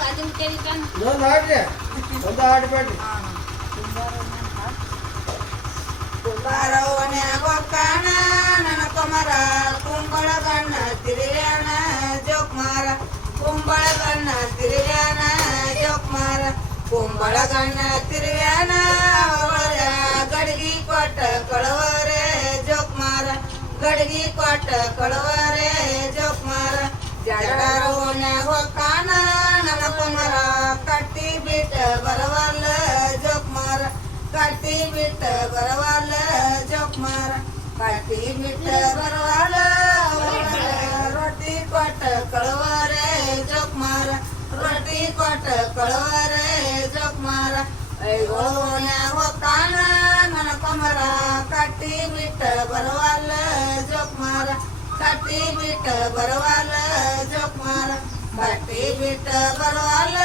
ಇನ್ನೊಂದು ಹಾಡ್ರಿ ಒಂದು ಹಾಡು ಬೇಡ್ರಿ ಕುಂಬಾರವನ್ಯಾಗ ಒಕ್ಕಾನ ನನ್ನ ಕೊಮರ ಕುಂಬಳಗಣ್ಣ ತಿರುವ್ಯಾನ ಜೋಕ್ಮಾರ ಕುಂಬಳಗಣ್ಣ ತಿರುವ್ಯಾನ ಜೋಕ್ಮಾರ ಕುಂಬಳಗಣ್ಣ ತಿರುವ್ಯಾನ ಅವರ ಗಡಿಗೆ ಕೊಟ್ಟ ಕಳವರೆ ಜೋಕ್ಮಾರ ಗಡಿಗೆ ಕೊಟ್ಟ ಕಳವರೆ ಜೋಕ್ಮಾರ ಜಡರವನ್ಯಾಗ ಒಕ್ಕಾನ ನನ್ನ ಕೊಮರ ಕಟ್ಟಿ ಬಿಟ್ಟ ಬರವಲ್ಲ ಜೋಕ್ಮಾರ ಕಟ್ಟಿ ಬಿಟ್ಟ ಬರವಲ್ಲ ಜೋಕ್ಮಾರ ಕಟ್ಟಿ ಬಿಟ್ಟ ಬರವಲ್ಲ ರೊಟ್ಟಿ ಕೊಟ್ಟ ಕಳವರೆ ಜೋಕ್ಮಾರ ರೊಟ್ಟಿ ಕೊಟ್ಟ ಕಳವರೆ ಜೋಕ್ಮಾರ ಐಗೋನ್ಯಾಗ ಒಕ್ಕಾನ ನನ್ನ ಕೊಮರ ಕಟ್ಟಿ ಬಿಟ್ಟ ಬರವಲ್ಲ ಜೋಕ್ಮಾರ ಕಟ್ಟಿ ಬಿಟ್ಟ ಬರವಲ್ಲ ಜೋಕ್ಮಾರ ಕಟ್ಟಿ ಬಿಟ್ಟ ಬರವಲ್ಲ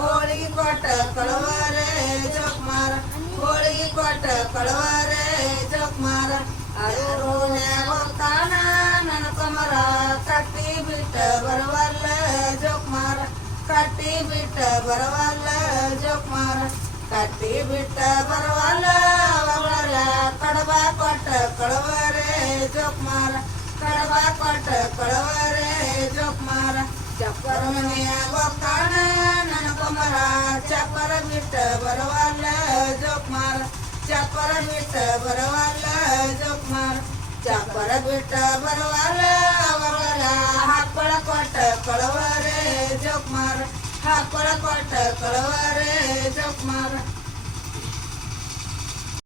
ಹೋಳಿಗೆ ಕೊಟ್ಟ ಕಳವರೆ ಜೋಕ್ಮಾರ ಹೋಳಿಗೆ ಕೊಟ್ಟ ಕಳವರೆ ಜೋಕ್ಮಾರ ಅರೋನ್ಯಾಗ ಒಕ್ಕಾನ ನನ್ನ ಕೊಮರ ಕಟ್ಟಿ ಬಿಟ್ಟ ಬರವಲ್ಲ ಜೋಕ್ಮಾರ ಕಟ್ಟಿ ಬಿಟ್ಟ ಬರವಲ್ಲ ಜೋಕ್ಮಾರ ಕಟ್ಟಿ ಬಿಟ್ಟ ಬರವಲ್ಲ ಕಡಬ ಕೊಟ್ಟ ಕಳವರೆ ಜೋಕ್ಮಾರ ಕಡಬ ಕೊಟ್ಟ ಕಳವರೆ ಜೋಕ್ಮಾರ ಚಪ್ಪರ ಮನೆಯಾಗ ಒಕ್ಕಾನ ನನ್ನ ಕೊಮರ ಚಪ್ಪರ ಬಿಟ್ಟ ಬರವಲ್ಲ ಜೋಕ್ಮಾರ ಚಪ್ಪರ ಬಿಟ್ಟ ಬರವಲ್ಲ ಜೋಕ್ಮಾರ ಚಪ್ಪರ ಬಿಟ್ಟ ಬರವಲ್ಲ ಹಪ್ಪಳ ಕೊಟ್ಟ ಕಳವರೆ ಜೋಕ್ಮಾರ ಹಪ್ಪಳ ಕೊಟ್ಟ ಕಳವರೆ ಜೋಕ್ಮಾರ